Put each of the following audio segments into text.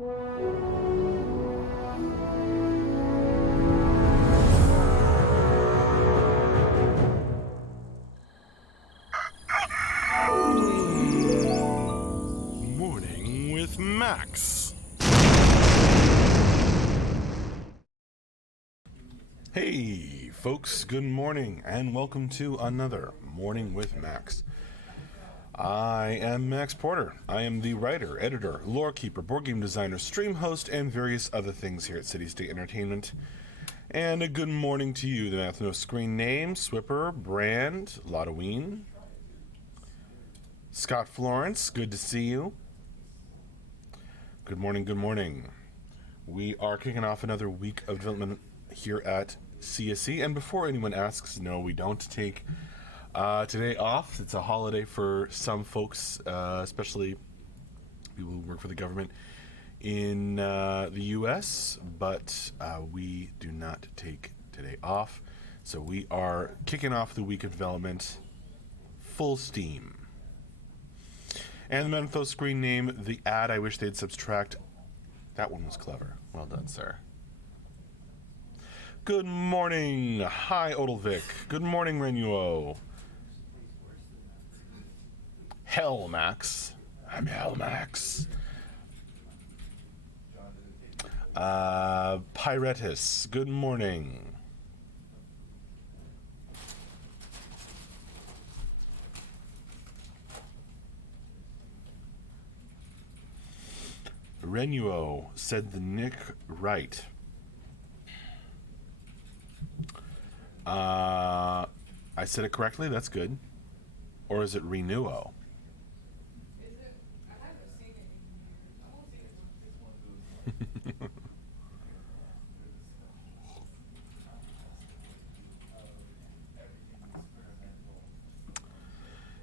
Morning with Max. Hey, folks, good morning, and welcome to another Morning with Max. I am Max Porter. I am the writer, editor, lore keeper, board game designer, stream host, and various other things here at City State Entertainment. And a good morning to you, the man with no screen name, Swipper, Brand, Lottoween, Scott Florence, good to see you. Good morning, good morning. We are kicking off another week of development here at CSE, and before anyone asks, no, we don't take today off. It's a holiday for some folks, especially people who work for the government in the US, but we do not take today off. So we are kicking off the week of development full steam. And the Memphis screen name, the ad, I wish they'd subtract. That one was clever. Well done, sir. Good morning. Hi, Odilvik. Good morning, Renuo. Hellmax. I'm Hellmax. Pyretus. Good morning. Renuo said the Nick right. I said it correctly? That's good. Or is it Renuo?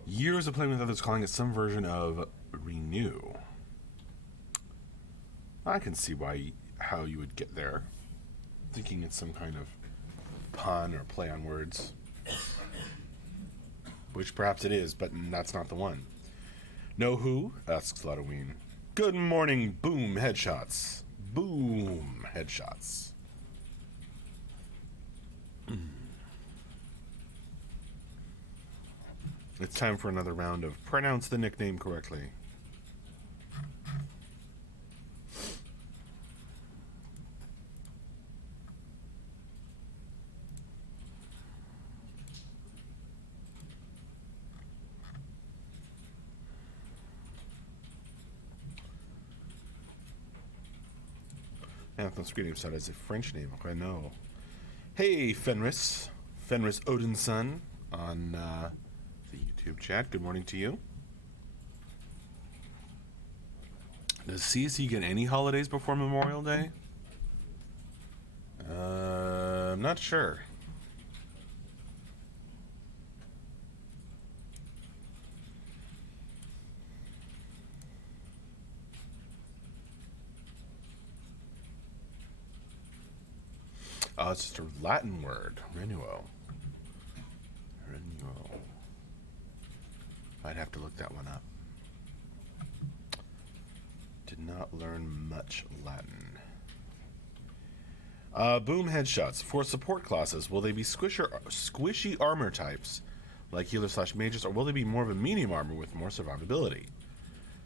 Years of playing with others, calling it some version of Renew. I can see how you would get there. Thinking it's some kind of pun or play on words. Which perhaps it is, but that's not the one. Know who? Asks Lottoween. Good morning, boom headshots. Boom headshots. It's time for another round of pronounce the nickname correctly. Anthem's screen name said as a French name. Okay, no. Hey, Fenris. Fenris Odinson on the YouTube chat. Good morning to you. Does CSE get any holidays before Memorial Day? I'm not sure. It's just a Latin word. Renuo. Renuo. I'd have to look that one up. Did not learn much Latin. Boom headshots. For support classes, will they be squishy armor types, like healer/mages, or will they be more of a medium armor with more survivability?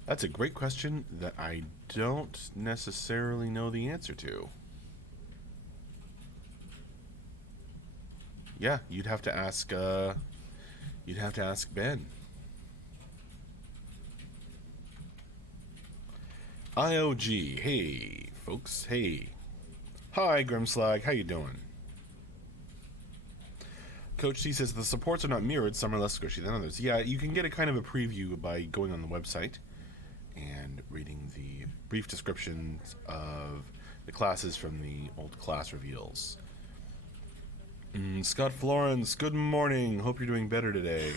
That's a great question that I don't necessarily know the answer to. Yeah, you'd have to ask Ben. IOG, hey folks, hey. Hi Grimslag, how you doing? Coach C says the supports are not mirrored, some are less squishy than others. Yeah, you can get a kind of a preview by going on the website and reading the brief descriptions of the classes from the old class reveals. Scott Florence, good morning. Hope you're doing better today.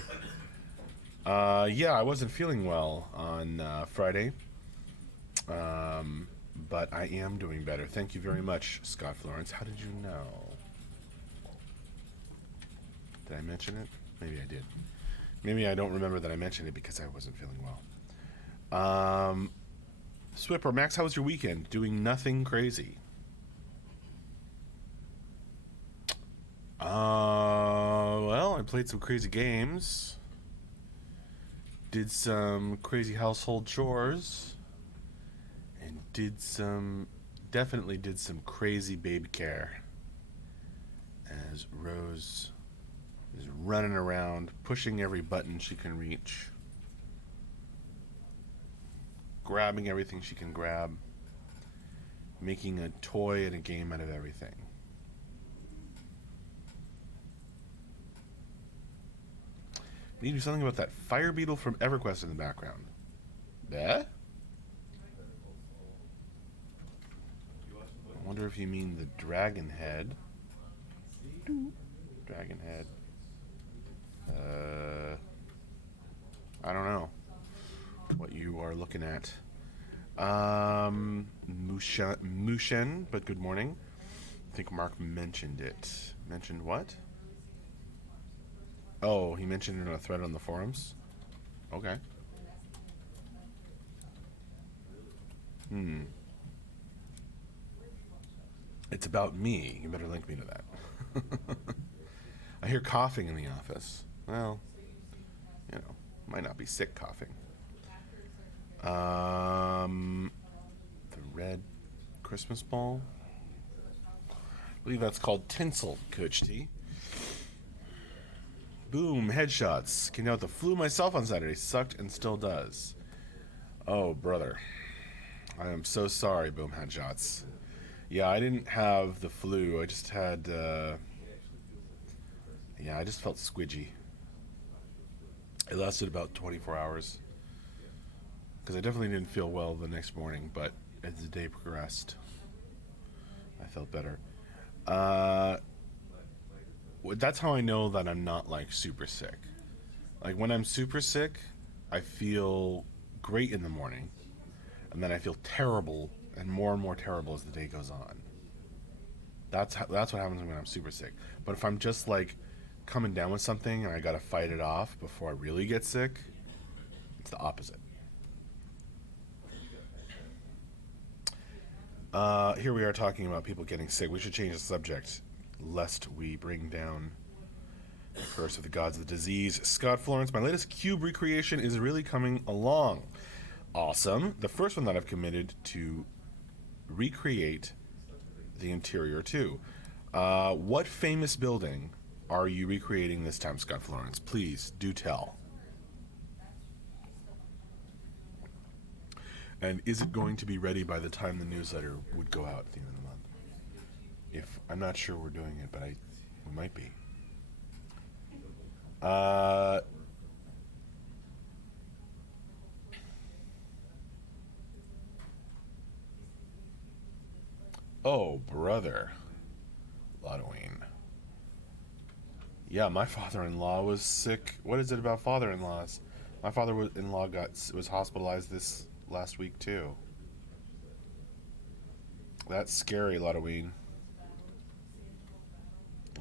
Yeah, I wasn't feeling well on Friday. But I am doing better. Thank you very much, Scott Florence. How did you know? Did I mention it? Maybe I did. Maybe I don't remember that I mentioned it because I wasn't feeling well. Swipper, Max, how was your weekend? Doing nothing crazy. Well, I played some crazy games. Did some crazy household chores. And definitely did some crazy baby care. As Rose is running around, pushing every button she can reach. Grabbing everything she can grab. Making a toy and a game out of everything. We need to do something about that fire beetle from EverQuest in the background. Yeah? I wonder if you mean the dragon head. Dragon head. I don't know what you are looking at. Mushen, but good morning. I think Mark mentioned it. Mentioned what? Oh, he mentioned it in a thread on the forums? Okay. It's about me. You better link me to that. I hear coughing in the office. Well, might not be sick coughing. The red Christmas ball. I believe that's called tinsel, Coach T. Boom, headshots. Came out with the flu myself on Saturday. Sucked and still does. Oh, brother. I am so sorry, Boom Headshots. Yeah, I didn't have the flu. I just had, I just felt squidgy. It lasted about 24 hours. Because I definitely didn't feel well the next morning, but as the day progressed, I felt better. That's how I know that I'm not, like, super sick. Like, when I'm super sick, I feel great in the morning, and then I feel terrible and more terrible as the day goes on. That's what happens when I'm super sick. But if I'm just, like, coming down with something and I gotta fight it off before I really get sick, it's the opposite. Here we are talking about people getting sick. We should change the subject, lest we bring down the curse of the gods of the disease. Scott Florence, my latest cube recreation is really coming along. Awesome. The first one that I've committed to recreate the interior to. What famous building are you recreating this time, Scott Florence? Please do tell. And is it going to be ready by the time the newsletter would go out at the end of the month? If I'm not sure we're doing it, but we might be. Oh, brother. Lottoine. Yeah, my father-in-law was sick. What is it about father-in-laws? My father-in-law was hospitalized this last week too. That's scary, Lottoine.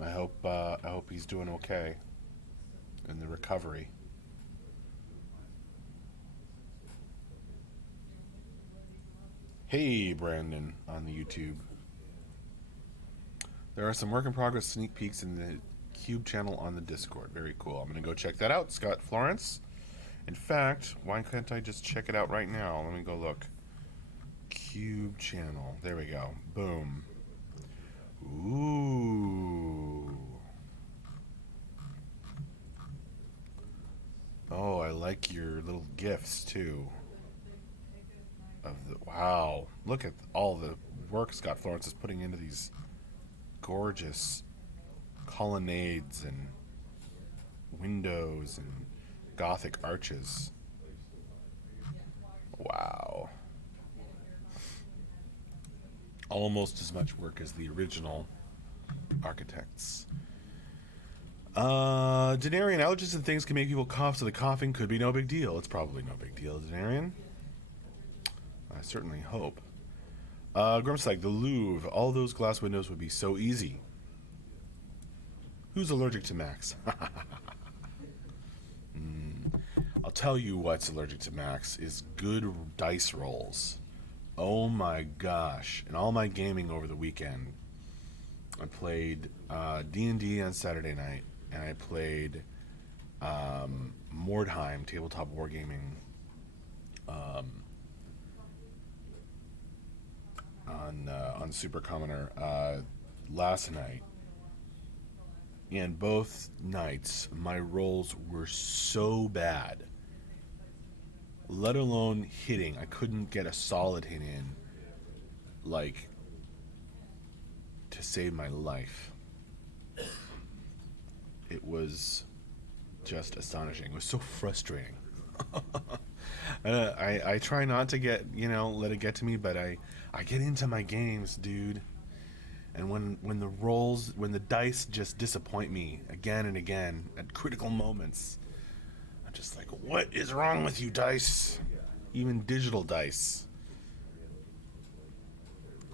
I hope he's doing okay in the recovery. Hey, Brandon on the YouTube. There are some work in progress sneak peeks in the Cube channel on the Discord. Very cool. I'm going to go check that out, Scott Florence. In fact, why can't I just check it out right now? Let me go look. Cube channel. There we go. Boom. Ooh. Oh, I like your little gifts too. Wow. Look at all the work Scott Florence is putting into these gorgeous colonnades and windows and Gothic arches. Wow. Almost as much work as the original architects. Denarian, allergies and things can make people cough, so the coughing could be no big deal. It's probably no big deal, Denarian. I certainly hope. Grumslike, the Louvre, all those glass windows would be so easy. Who's allergic to Max? I'll tell you what's allergic to Max is good dice rolls. Oh my gosh. And all my gaming over the weekend. I played D&D on Saturday night, and I played Mordheim, tabletop wargaming, on Super Commoner last night. And both nights, my rolls were so bad. Let alone hitting. I couldn't get a solid hit in, like, to save my life. It was just astonishing. It was so frustrating. I try not to get, let it get to me, but I get into my games, dude. And when the dice just disappoint me again and again at critical moments, I'm just like, what is wrong with you, dice? Even digital dice.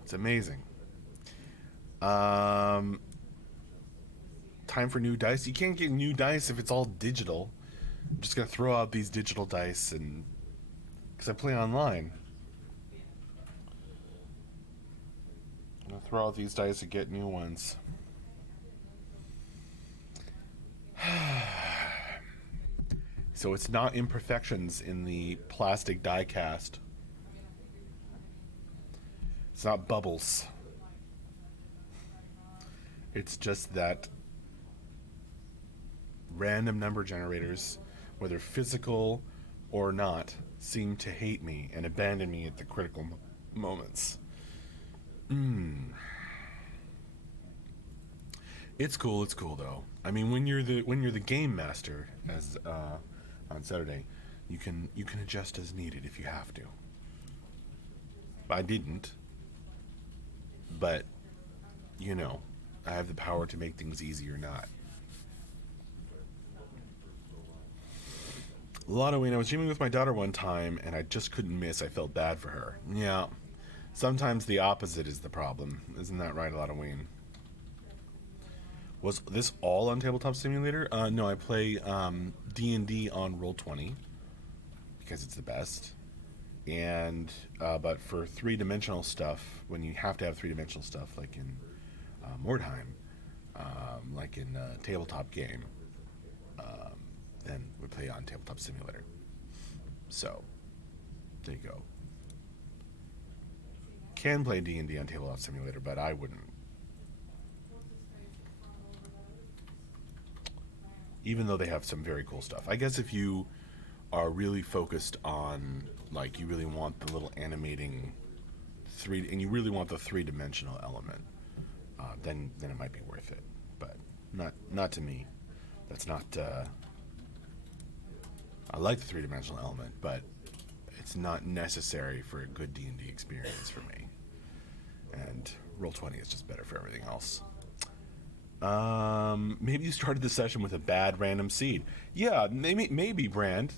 It's amazing. Time for new dice. You can't get new dice if it's all digital. I'm just gonna throw out these digital dice, and because I play online, I'm gonna throw out these dice and get new ones. So it's not imperfections in the plastic die cast. It's not bubbles. It's just that random number generators, whether physical or not, seem to hate me and abandon me at the critical moments. It's cool. It's cool though. I mean, when you're the game master, as on Saturday, you can adjust as needed if you have to. I didn't, but I have the power to make things easy or not. A lot of when I was streaming with my daughter one time and I just couldn't miss. I felt bad for her. Yeah, sometimes the opposite is the problem. Isn't that right, a lot of Wayne? Was this all on Tabletop Simulator? No, I play D&D on Roll20 because it's the best. And but for three-dimensional stuff, when you have to have three-dimensional stuff, like in Mordheim, like in a tabletop game, then we play on Tabletop Simulator. So, there you go. Can play D&D on Tabletop Simulator, but I wouldn't. Even though they have some very cool stuff. I guess if you are really focused on, like, you really want the little animating and you really want the three-dimensional element, then it might be worth it. But not to me. That's not. I like the three-dimensional element, but it's not necessary for a good D&D experience for me. And Roll20 is just better for everything else. Maybe you started the session with a bad random seed. Yeah, maybe Brand.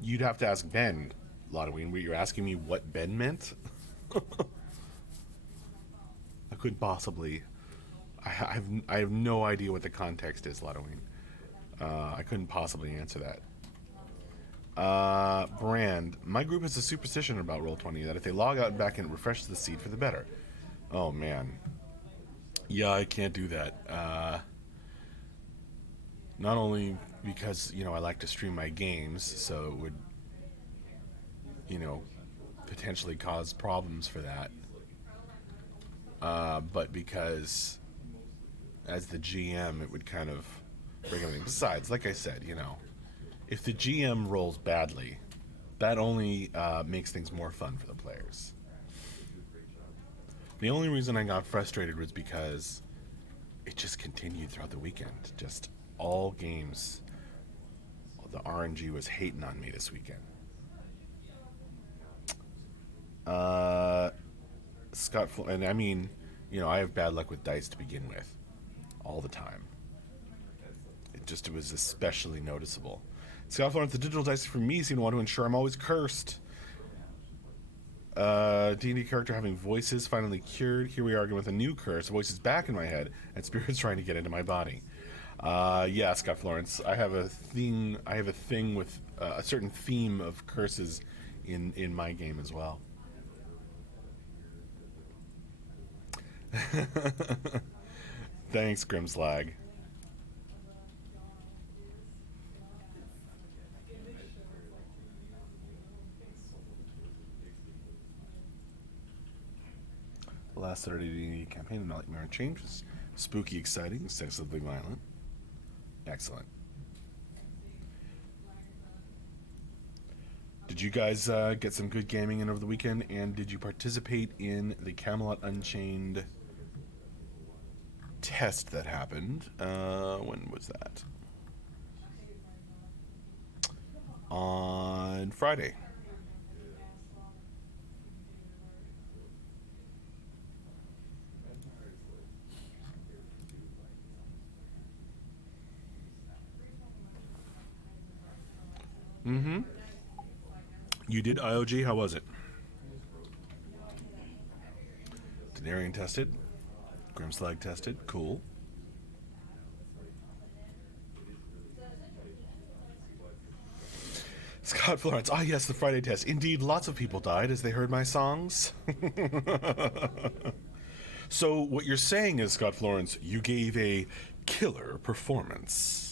You'd have to ask Ben, Lodween. You're asking me what Ben meant? I couldn't possibly. I have no idea what the context is, Lodween. I couldn't possibly answer that. Brand. My group has a superstition about Roll20 that if they log out and back in, it refreshes the seed for the better. Oh, man. Yeah, I can't do that. Not only because, I like to stream my games, so it would, potentially cause problems for that. But because, as the GM, it would kind of bring everything. Besides, like I said, if the GM rolls badly, that only makes things more fun for the players. The only reason I got frustrated was because it just continued throughout the weekend. Just all games, the RNG was hating on me this weekend. Scott, and I mean, I have bad luck with dice to begin with, all the time. It was especially noticeable. Scott Florence, the digital dice for me seem to want to ensure I'm always cursed. D&D character having voices finally cured. Here we are again with a new curse. A voice is back in my head, and spirits trying to get into my body. Yeah, Scott Florence. I have a thing. I have a thing with a certain theme of curses in my game as well. Thanks, Grimslag. The last Saturday D&D campaign in Nightmare Change was spooky, exciting, sexually violent. Excellent. Did you guys get some good gaming in over the weekend? And did you participate in the Camelot Unchained test that happened? When was that? On Friday. Mm-hmm. You did IOG. How was it? Denarian tested. Grimslag tested. Cool. Scott Florence. Ah, yes, the Friday test. Indeed, lots of people died as they heard my songs. So, what you're saying is, Scott Florence, you gave a killer performance.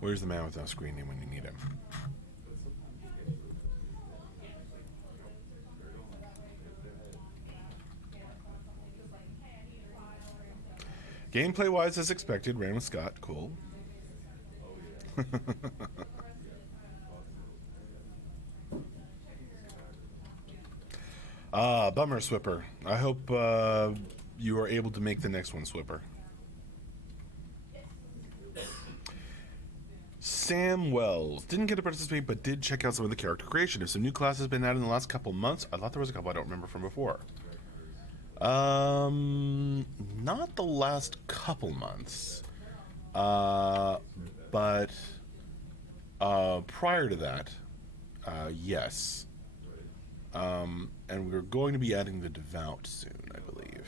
Where's the man with no screen name when you need him? Gameplay wise, as expected, ran with Scott. Cool. Bummer, Swipper. I hope you are able to make the next one, Swipper. Sam Wells didn't get to participate, but did check out some of the character creation. If some new classes have been added in the last couple months, I thought there was a couple I don't remember from before. Not the last couple months, but prior to that, yes. And we're going to be adding the Devout soon, I believe.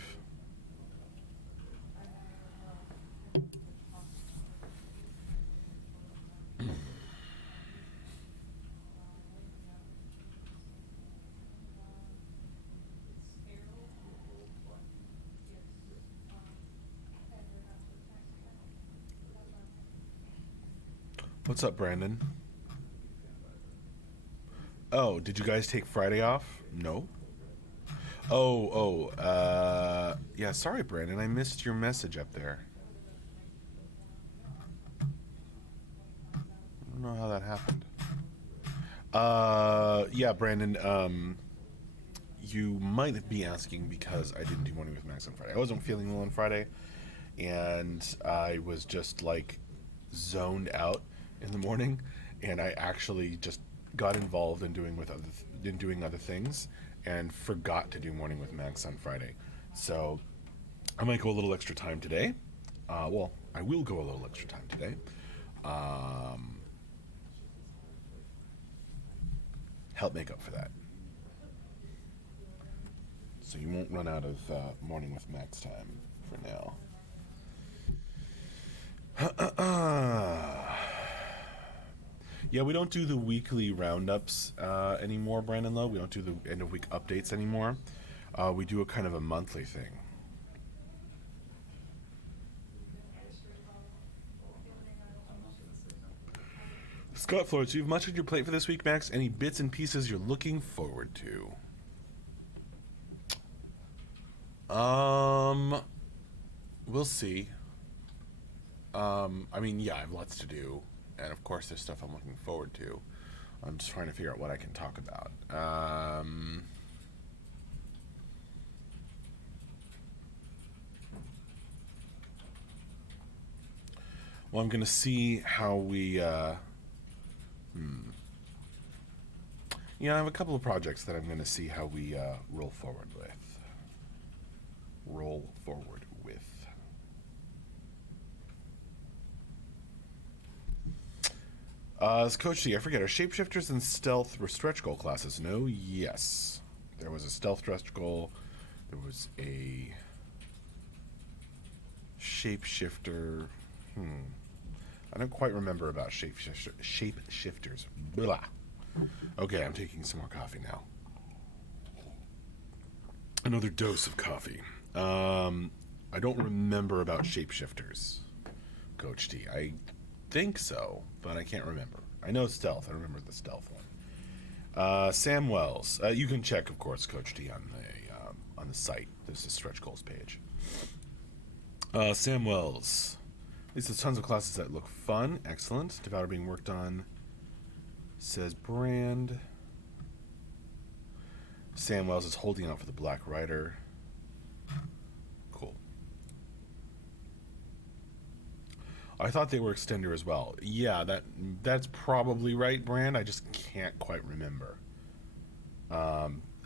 What's up, Brandon? Oh, did you guys take Friday off? No. Yeah, sorry, Brandon. I missed your message up there. I don't know how that happened. Yeah, Brandon, you might be asking because I didn't do Morning with Max on Friday. I wasn't feeling well on Friday, and I was just like zoned out in the morning, and I actually just got involved in doing other things and forgot to do Morning with Max on Friday. So I might go a little extra time today. Well, I will go a little extra time today. Help make up for that. So you won't run out of Morning with Max time for now. Yeah, we don't do the weekly roundups anymore, Brandon Lowe. We don't do the end of week updates anymore. We do a kind of a monthly thing. Scott Florence, you have much on your plate for this week, Max? Any bits and pieces you're looking forward to? We'll see. I mean, yeah, I have lots to do, and of course, there's stuff I'm looking forward to. I'm just trying to figure out what I can talk about. Well, I'm gonna see how we. Yeah, I have a couple of projects that I'm gonna see how we roll forward with. Roll forward with. As Coach C, I forget, are shapeshifters and stealth stretch goal classes? No? Yes. There was a stealth stretch goal. There was a shapeshifter. I don't quite remember about shapeshifters. Blah. Okay, I'm taking some more coffee now. Another dose of coffee. I don't remember about shapeshifters, Coach T. I think so, but I can't remember. I know stealth. I remember the stealth one. Sam Wells. You can check, of course, Coach T on the site. There's a stretch goals page. Sam Wells. There's tons of classes that look fun. Excellent. Devout are being worked on. Says Brand. Sam Wells is holding out for the Black Rider. Cool. I thought they were extender as well. Yeah, that's probably right, Brand. I just can't quite remember.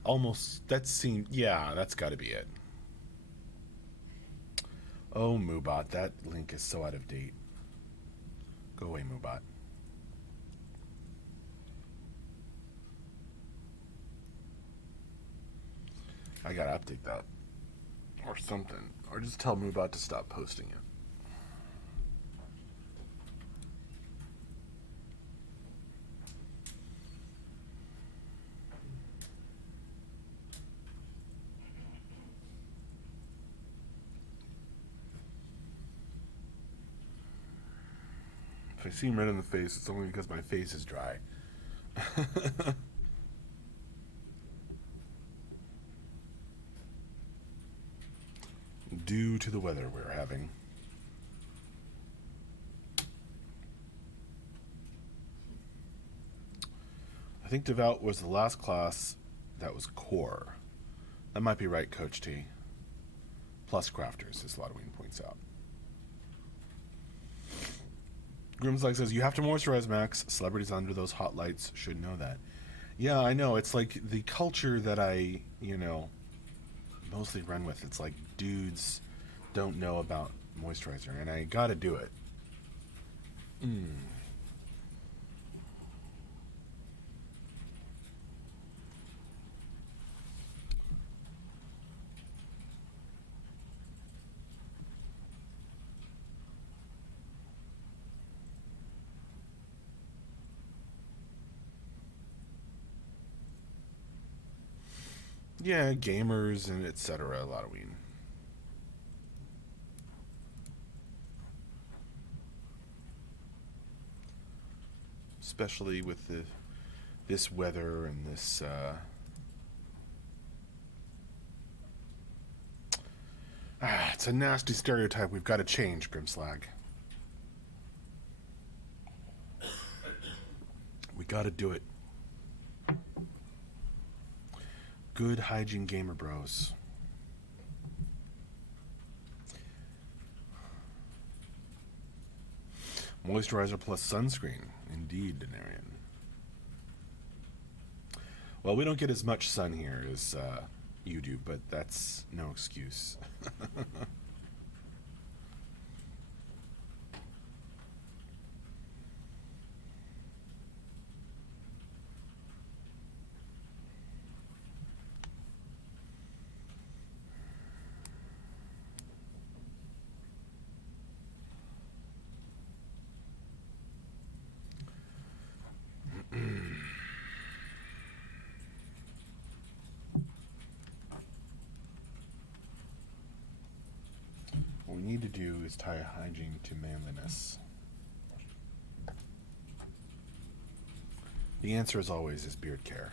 Almost, that seemed, yeah, that's got to be it. Oh, Moobot, that link is so out of date. Go away, Moobot. I gotta update that. Or something. Or just tell Moobot to stop posting it. If I seem red in the face, it's only because my face is dry. Due to the weather we're having. I think Devout was the last class that was core. That might be right, Coach T. Plus crafters, as Lodween points out. Grimslag says, you have to moisturize, Max. Celebrities under those hot lights should know that. Yeah, I know. It's like the culture that I, mostly run with. It's like dudes don't know about moisturizer, and I gotta do it. Yeah, gamers and etc. Halloween. Especially with this weather and this it's a nasty stereotype we've got to change, Grimslag. We got to do it. Good hygiene gamer bros. Moisturizer plus sunscreen. Indeed, Denarian. Well, we don't get as much sun here as you do, but that's no excuse. What we need to do is tie hygiene to manliness. The answer, as always, is beard care.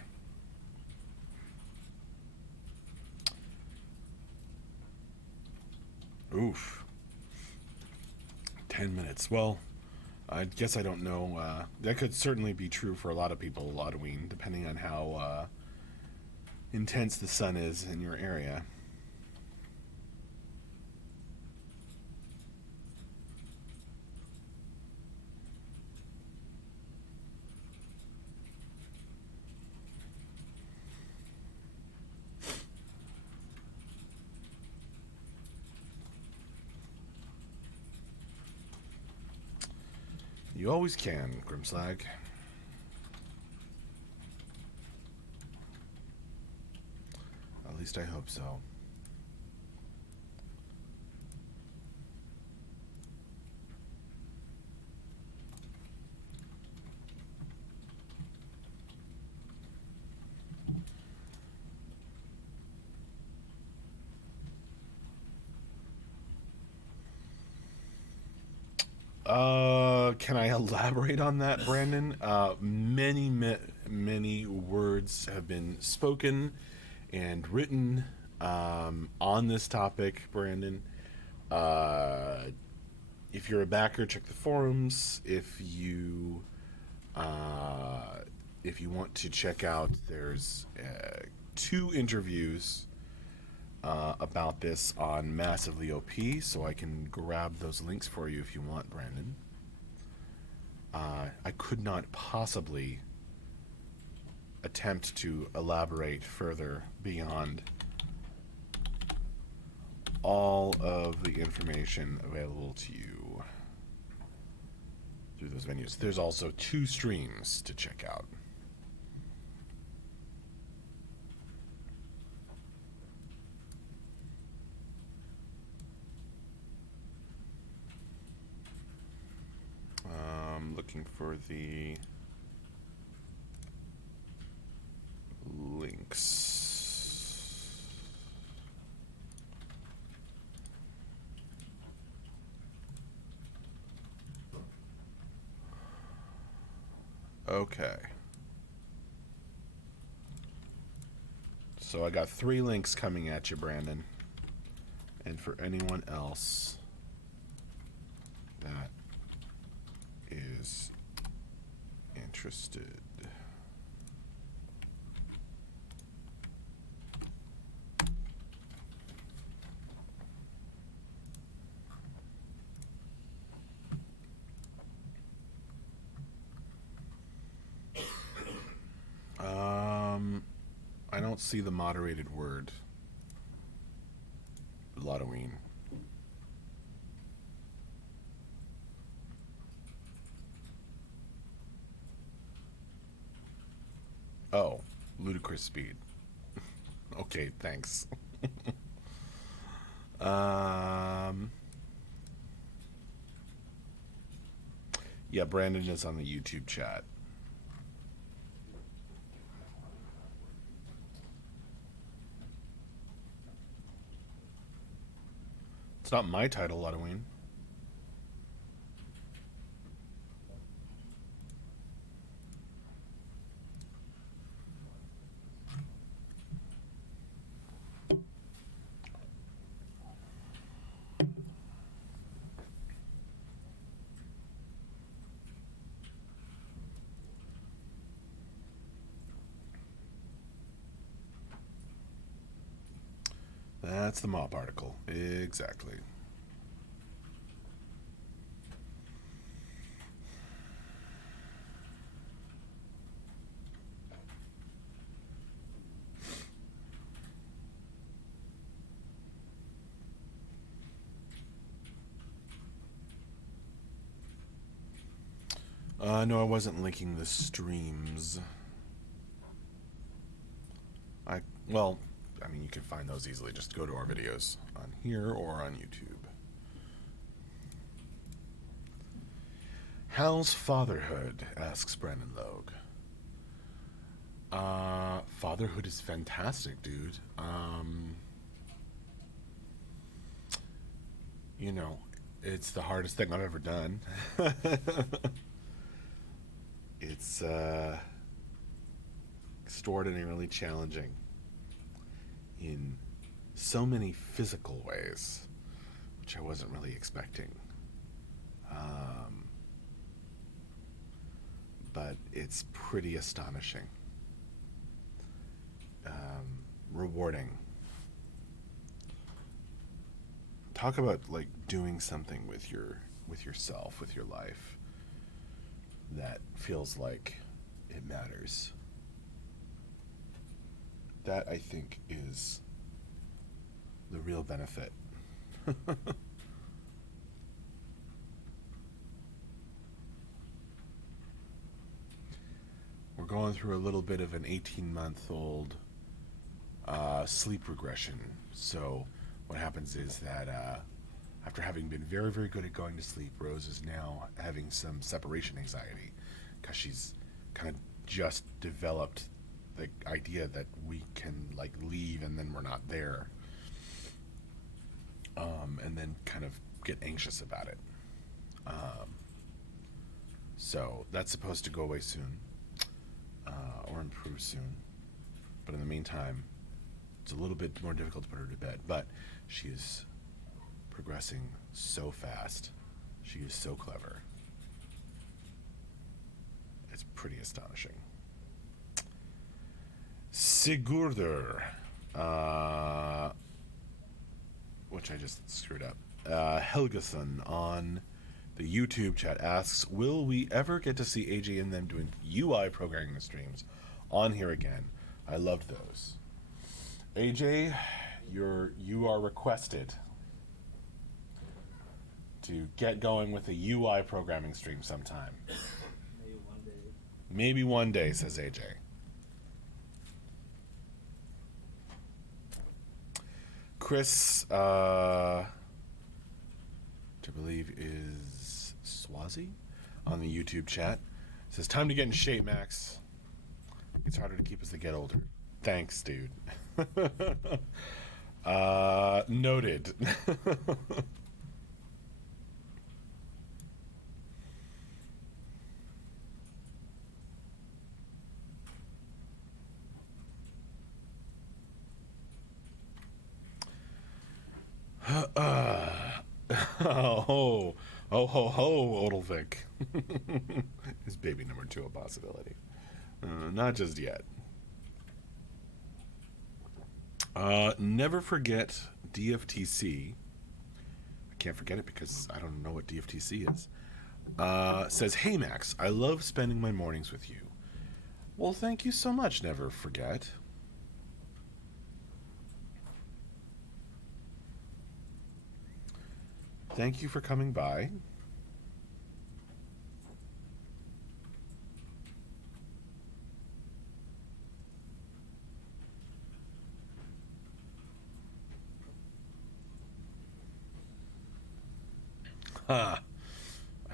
Oof. 10 minutes. Well, I guess I don't know. That could certainly be true for a lot of people, Halloween, depending on how intense the sun is in your area. You always can, Grimslag. least I hope so. Can I elaborate on that, Brandon? Many words have been spoken and written on this topic, Brandon. Uh, if you're a backer, check the forums. If you want to check out, there's 2 interviews about this on Massively OP, so I can grab those links for you if you want, Brandon. I could not possibly attempt to elaborate further beyond all of the information available to you through those venues. There's also 2 streams to check out. Looking for the links. Okay. So I got 3 links coming at you, Brandon. And for anyone else that is interested. I don't see the moderated word. Lotoween. Oh, ludicrous speed. Okay, thanks. Yeah, Brandon is on the YouTube chat. It's not my title, Lotoween. That's the mop article. Exactly. No, I wasn't linking the streams. Well, I mean, you can find those easily. Just go to our videos on here or on YouTube. How's fatherhood? Asks Brandon Logue. Fatherhood is fantastic, dude. You know, it's the hardest thing I've ever done. It's extraordinarily challenging in so many physical ways, which I wasn't really expecting. But it's pretty astonishing. Rewarding. Talk about like doing something with yourself, with your life that feels like it matters. That, I think, is the real benefit. We're going through a little bit of an 18-month-old sleep regression. So what happens is that after having been very, very good at going to sleep, Rose is now having some separation anxiety because she's kind of just developed the idea that we can like leave and then we're not there, and then kind of get anxious about it. So that's supposed to go away soon, or improve soon. But in the meantime, it's a little bit more difficult to put her to bed. But she is progressing so fast. She is so clever. It's pretty astonishing. Sigurdur, which I just screwed up. Helgason on the YouTube chat asks, will we ever get to see AJ and them doing UI programming streams on here again? I loved those. AJ, you are requested to get going with a UI programming stream sometime. Maybe one day. Maybe one day, says AJ. Chris, which I believe is Swazi, on the YouTube chat, says, time to get in shape, Max. It's harder to keep as they get older. Thanks, dude. Noted. Oh ho ho, Odilvik. Is baby number 2 a possibility? Not just yet. Never forget DFTC. I can't forget it because I don't know what DFTC is. Says, hey Max, I love spending my mornings with you. Well, thank you so much, Never Forget. Thank you for coming by. I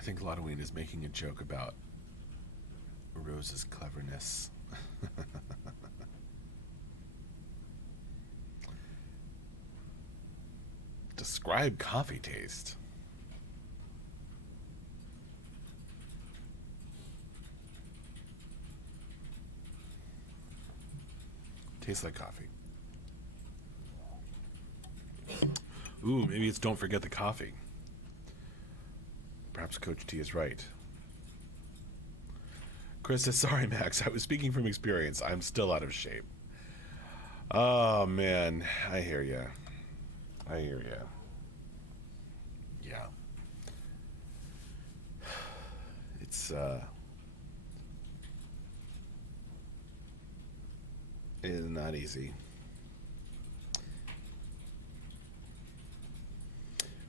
think Lodoween is making a joke about Rose's cleverness. Describe coffee taste. Tastes like coffee. Ooh, maybe it's don't forget the coffee. Perhaps Coach T is right. Chris says, sorry, Max. I was speaking from experience. I'm still out of shape. Oh, man. I hear ya. I hear ya. Yeah. It's not easy.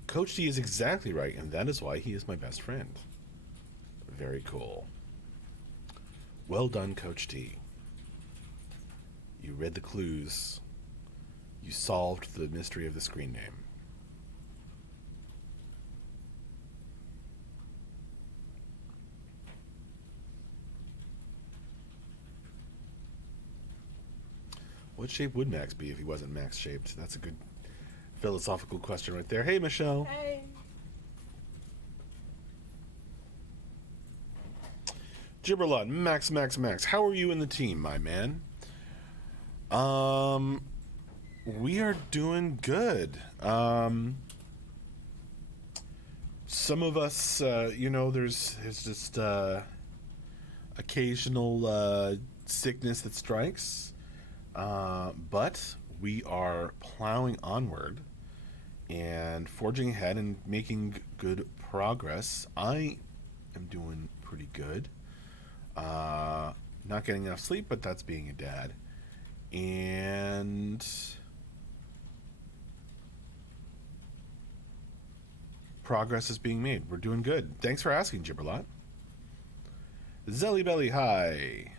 Coach D is exactly right, and that is why he is my best friend. Very cool. Well done, Coach D. You read the clues. You solved the mystery of the screen name. What shape would Max be if he wasn't Max shaped? That's a good philosophical question right there. Hey, Michelle. Hey. Gibberlot, Max, how are you and the team, my man? We are doing good. Some of us, there's just occasional sickness that strikes, but we are plowing onward and forging ahead and making good progress. I am doing pretty good. Not getting enough sleep, but that's being a dad. And progress is being made. We're doing good. Thanks for asking, Gibberlot. Zelly Belly, hi.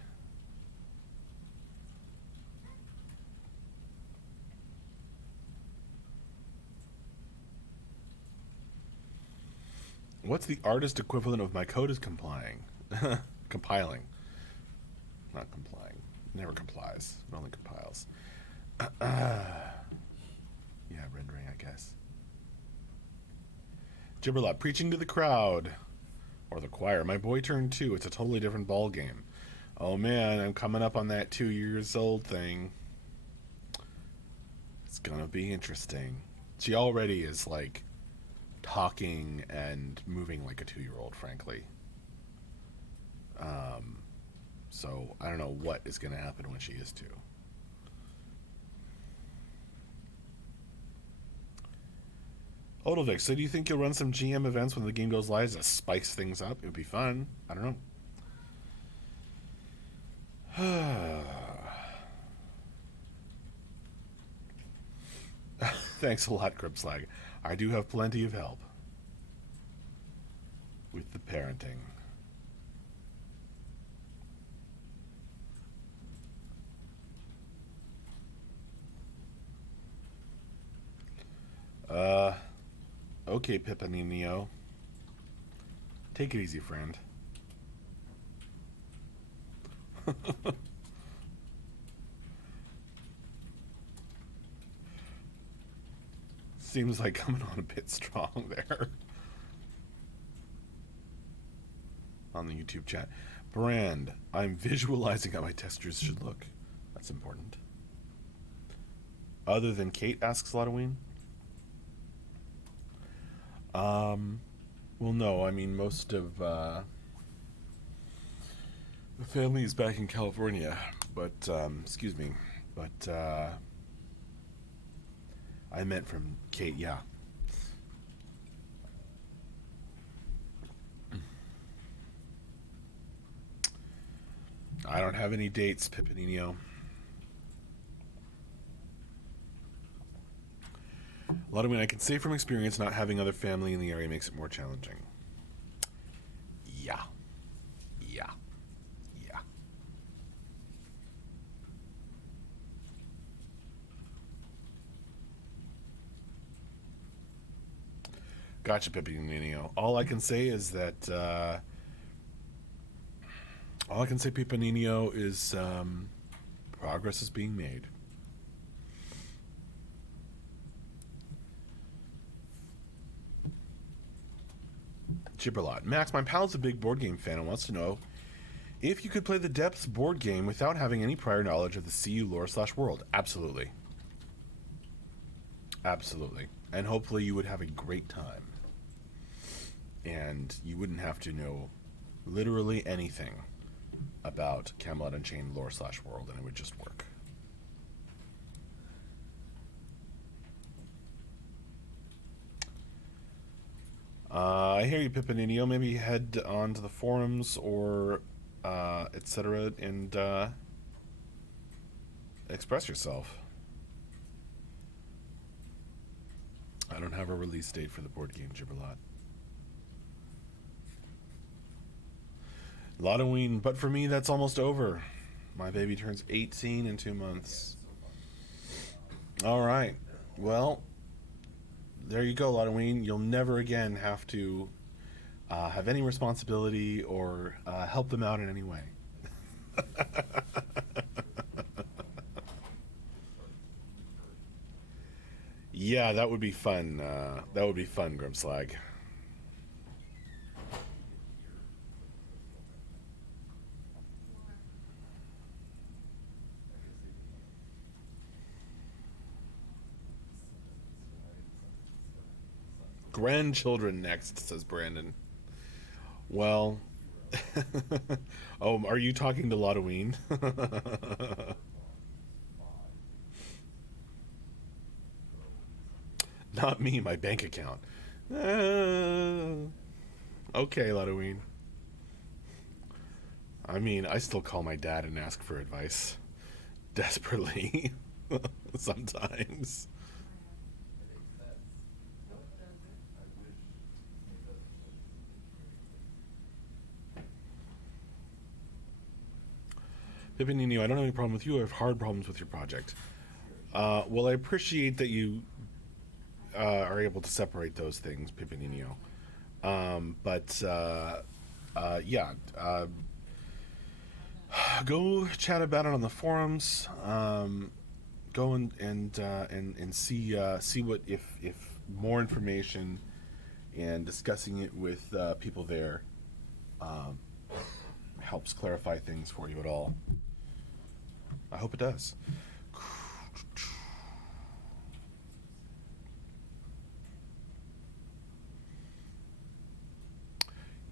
What's the artist equivalent of my code is complying? Compiling. Not complying. Never complies. It only compiles. Yeah, rendering, I guess. Gibberlot, preaching to the crowd. Or the choir. My boy turned 2. It's a totally different ball game. Oh man, I'm coming up on that 2 years old thing. It's gonna be interesting. She already is like talking and moving like a 2-year-old, frankly. So I don't know what is gonna happen when she is 2. Odelvik, so do you think you'll run some GM events when the game goes live to spice things up? It would be fun. I don't know. Thanks a lot, Cripslag. I do have plenty of help with the parenting. Okay, Pippaninio. Take it easy, friend. Seems like coming on a bit strong there. On the YouTube chat. Brand, I'm visualizing how my testers should look. That's important. Other than Kate, asks Lotoween. Well, no, I mean, most of the family is back in California, but, excuse me, but, I meant from Kate, yeah. I don't have any dates, Pippaninio. A lot of I can say from experience, not having other family in the area makes it more challenging. Yeah. Yeah. Yeah. Gotcha, Pippaninio. All I can say is that, all I can say, Pippaninio, is progress is being made. Gibberlot. Max, my pal's a big board game fan and wants to know if you could play the Depths board game without having any prior knowledge of the CU lore/world. Absolutely. Absolutely. And hopefully you would have a great time. And you wouldn't have to know literally anything about Camelot Unchained lore/world, and it would just work. I hear you, Pippaninio. Maybe head on to the forums or etc. and express yourself. I don't have a release date for the board game, Gibberlot. Lotoween, but for me, that's almost over. My baby turns 18 in 2 months. All right. Well, there you go, Lotoween. You'll never again have to have any responsibility or help them out in any way. Yeah, that would be fun. That would be fun, Grimslag. Grandchildren next, says Brandon. Well, oh, are you talking to Lotoween? Not me, my bank account. Okay, Lotoween. I mean, I still call my dad and ask for advice. Desperately. Sometimes. Pippaninio, I don't have any problem with you. I have hard problems with your project. Well, I appreciate that you are able to separate those things, Pippaninio. But yeah, go chat about it on the forums. Go and see what if more information and discussing it with people there um, helps clarify things for you at all. I hope it does.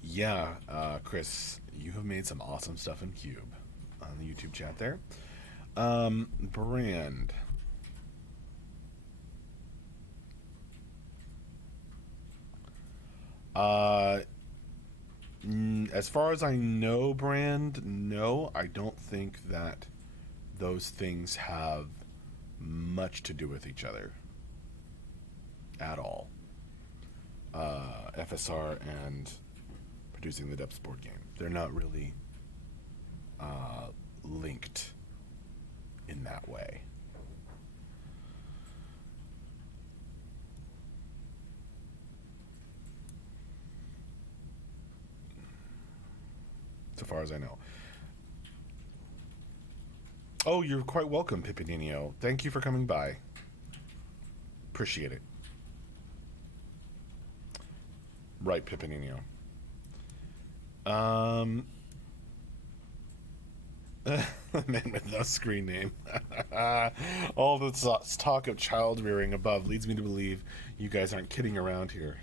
Yeah, Chris, you have made some awesome stuff in Cube on the YouTube chat there. Brand. Uh, as far as I know, Brand, no, I don't think that those things have much to do with each other at all. FSR and producing the Depths board game. They're not really linked in that way. So far as I know. Oh, you're quite welcome, Pipinino. Thank you for coming by. Appreciate it. Right, Pipinino. Man with no screen name. All the talk of child rearing above leads me to believe you guys aren't kidding around here.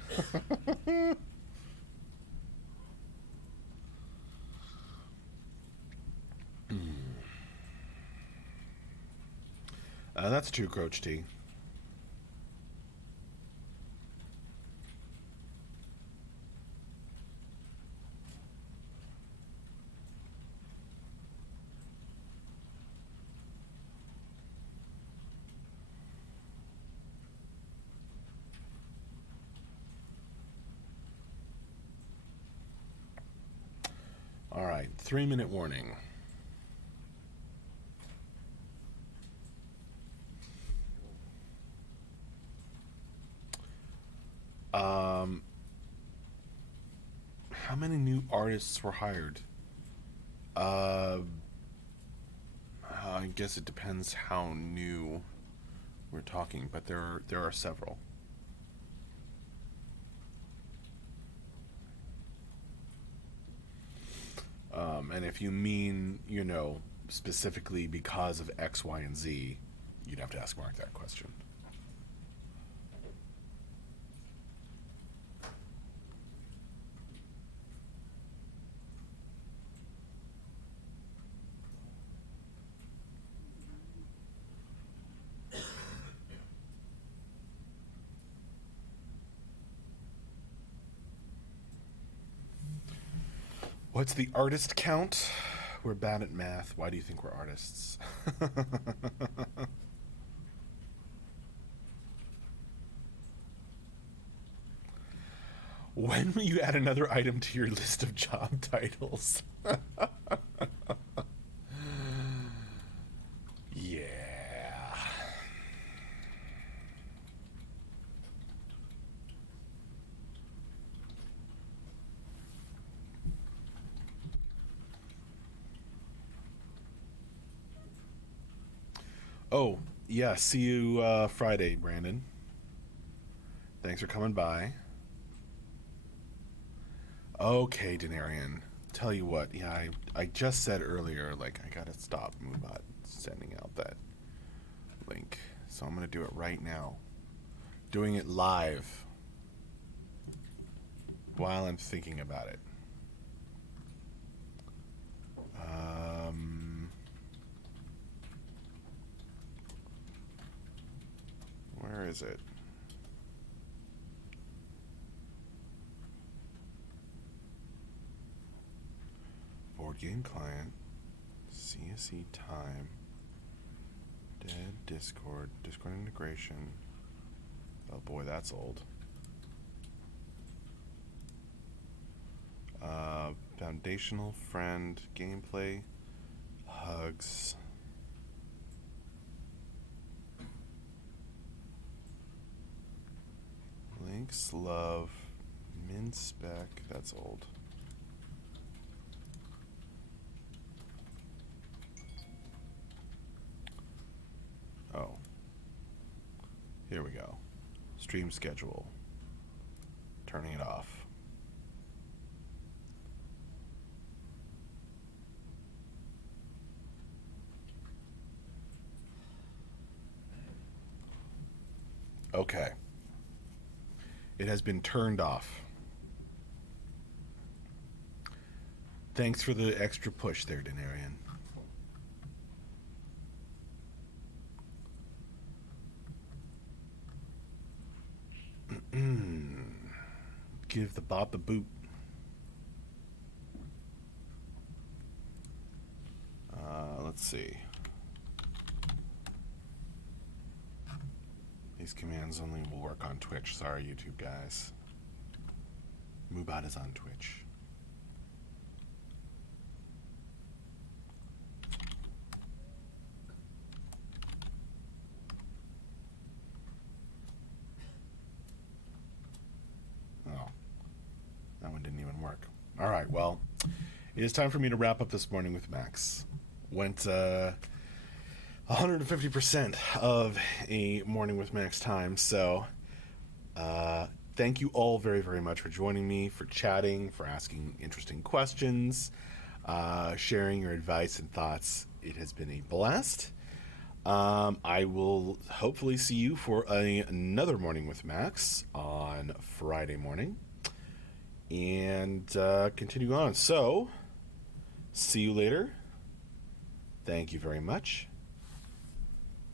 That's true, Croach T. All right, 3-minute warning. How many new artists were hired? I guess it depends how new we're talking, but there are several. And if you mean, specifically because of X, Y, and Z, you'd have to ask Mark that question. What's the artist count? We're bad at math. Why do you think we're artists? When will you add another item to your list of job titles? Yeah. Oh, yeah. See you Friday, Brandon. Thanks for coming by. Okay, Denarian. Tell you what, yeah, I just said earlier, like, I gotta stop Moobot sending out that link. So I'm gonna do it right now. Doing it live while I'm thinking about it. Where is it? Board game client, CSE time, dead Discord integration. Oh boy, that's old. Foundational friend gameplay, hugs. Links, love, Min spec, that's old. Oh. Here we go. Stream schedule. Turning it off. Okay. It has been turned off. Thanks for the extra push there, Denarian. Give the bot the boot. Let's see. These commands only will work on Twitch. Sorry, YouTube guys. Moobot is on Twitch. Oh, that one didn't even work. All right, well, it is time for me to wrap up this morning with Max. Went 150% of a morning with Max time, so thank you all very, very much for joining me, for chatting, for asking interesting questions, sharing your advice and thoughts. It has been a blast. I will hopefully see you for another morning with Max on Friday morning and continue on. So, see you later. Thank you very much.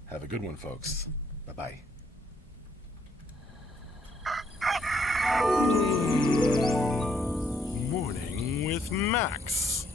Have a good one, folks. Bye-bye. Morning with Max.